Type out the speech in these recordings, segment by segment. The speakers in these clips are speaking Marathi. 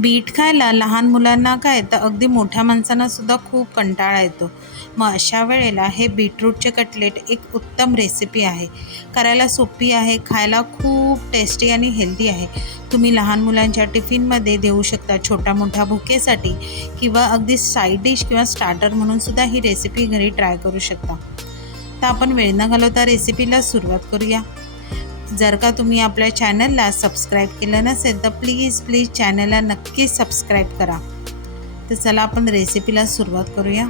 बीट खायला लहान मुलांना काय तर अगदी मोठ्या माणसांना सुद्धा खूप कंटाळा येतो. मग अशा वेळेला हे बीटरूटचे कटलेट एक उत्तम रेसिपी आहे. करायला सोपी आहे खायला खूप टेस्टी आणि हेल्दी आहे. तुम्ही लहान मुलांच्या टिफिनमध्ये देऊ शकता छोट्या मोठ्या भुकेसाठी किंवा अगदी साईड डिश किंवा स्टार्टर म्हणून सुद्धा ही रेसिपी घरी ट्राय करू शकता. तर आपण वेळ न घालवता रेसिपीला सुरुवात करूया. जर का तुम्ही आपल्या चॅनलला सबस्क्राईब केलं नसेल तर प्लीज प्लीज चॅनलला नक्की सबस्क्राईब करा. तर चला आपण रेसिपीला सुरुवात करूया.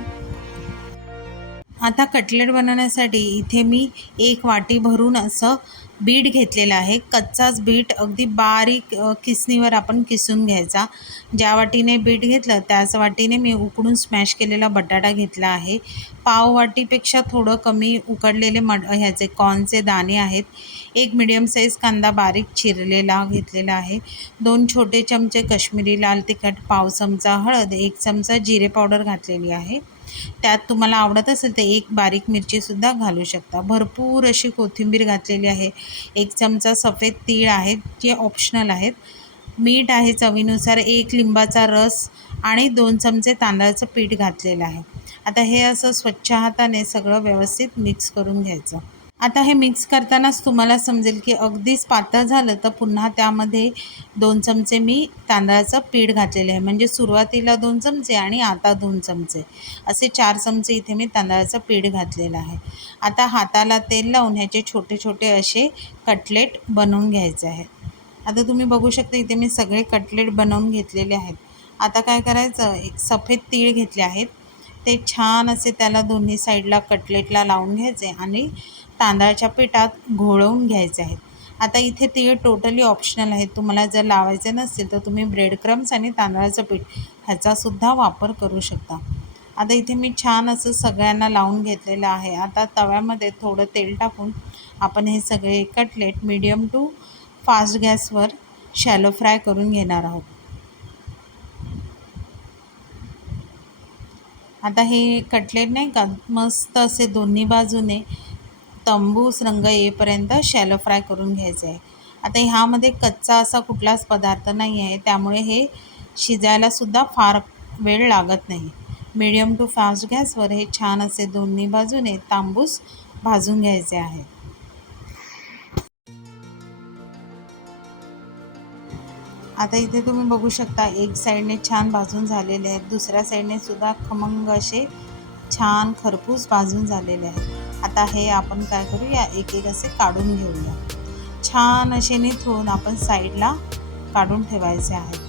आता कटलेट बनवण्यासाठी इथे मी एक वाटी भरून असं बीट घेतलेला आहे. कच्चाच बीट अगदी बारीक किसनीवर किसणीवर आपण किसून घ्यायचा. ज्या वाटीने बीट घेतलं त्याच वाटीने मी उकडून स्मॅश केलेला बटाटा घेतला आहे. पाव वाटीपेक्षा थोडं कमी उकडलेले मड ह्याचे कॉर्नचे दाणे आहेत. एक मिडियम साईज कांदा बारीक चिरलेला घेतलेला आहे. दोन छोटे चमचे कश्मीरी लाल तिखट पाव चमचा हळद एक चमचा जिरे पावडर घातलेली आहे. त्यात तुम्हाला आवडत असेल तर एक बारीक मिरचीसुद्धा घालू शकता. भरपूर अशी कोथिंबीर घातलेली आहे. एक चमचा सफेद तीळ आहेत जे ऑप्शनल आहेत. मीठ आहे चवीनुसार एक लिंबाचा रस आणि दोन चमचे तांदळाचं पीठ घातलेलं आहे. आता हे असं स्वच्छ हाताने सगळं व्यवस्थित मिक्स करून घ्यायचं. आता हे मिक्स करतानाच तुम्हाला समजेल की अगदीच पातळ झालं तर पुन्हा त्यामध्ये दोन चमचे मी तांदळाचं पीठ घातलेलं आहे. म्हणजे सुरुवातीला दोन चमचे आणि आता दोन चमचे. असे चार चमचे इथे मी तांदळाचं पीठ घातलेलं आहे. आता हाताला तेल लावून ह्याचे छोटे छोटे असे कटलेट बनवून घ्यायचे आहेत आता तुम्ही बघू शकता इथे मी सगळे कटलेट बनवून घेतलेले आहेत. आता काय करायचं? एक सफेद तीळ घेतले आहेत. ते छान असे त्याला दोन्ही साईडला कटलेटला लावून घ्यायचे आणि तांदळाच्या पिठात घोळवून घ्यायचे आहेत. आता इथे ते टोटली ऑप्शनल आहेत. तुम्हाला जर लावायचे नसतील तर तुम्ही ब्रेड क्रम्स आणि तांदळाचं पीठ ह्याचासुद्धा वापर करू शकता. आता इथे मी छान असं सगळ्यांना लावून घेतलेलं आहे. आता तव्यामध्ये थोडं तेल टाकून आपण हे सगळे कटलेट मीडियम टू फास्ट गॅसवर शॅलो फ्राय करून घेणार आहोत. आता हे कटलेट नाही का मस्त असे दोन्ही बाजूने तंबूस रंग येईपर्यंत शॅलो फ्राय करून घ्यायचे आहे. आता ह्यामध्ये कच्चा असा कुठलाच पदार्थ नाही आहे त्यामुळे हे शिजायलासुद्धा फार वेळ लागत नाही. मिडियम टू फास्ट गॅसवर हे छान असे दोन्ही बाजूने तांबूस भाजून घ्यायचे आहेत आता इथे तुम्ही बघू शकता एक साईडने छान भाजून झालेले आहेत दुसऱ्या साईडने सुद्धा खमंग असे छान खरपूस भाजून झालेले आहेत. आता हे आपण काय करूया एक एक असे काढून घेऊया. छान असे थोडून आपण साईडला काढून ठेवायचे आहेत.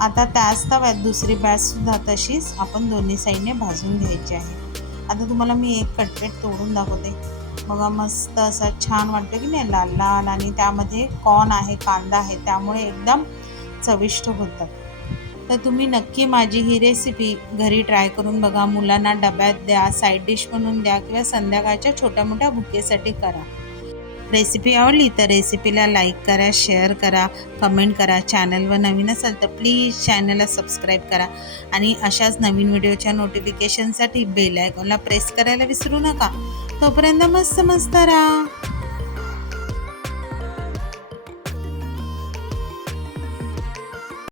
आता त्याच तव्यात दुसरी बॅचसुद्धा तशीच आपण दोन्ही साईडने भाजून घ्यायची आहे. आता तुम्हाला मी एक कटलेट तोडून दाखवते. बघा मस्त असं छान वाटतं की नाही लाल लाल आणि त्यामध्ये कॉर्न आहे कांदा आहे त्यामुळे एकदम चविष्ट होतात तर तुम्ही नक्की माझी ही रेसिपी घरी ट्राय करून बघा. मुलांना डब्यात द्या साईड डिश म्हणून द्या किंवा संध्याकाळच्या छोट्या मोठ्या भुकेसाठी करा. रेसिपी आवडली तर रेसिपीला लाईक करा शेअर करा कमेंट करा. चॅनलवर नवीन असाल तर प्लीज चॅनलला सबस्क्राईब करा. आणि अशाच नवीन व्हिडिओच्या नोटिफिकेशनसाठी बेल आयकॉनला प्रेस करायला विसरू नका. तोपर्यंत मस्त मस्त राहा.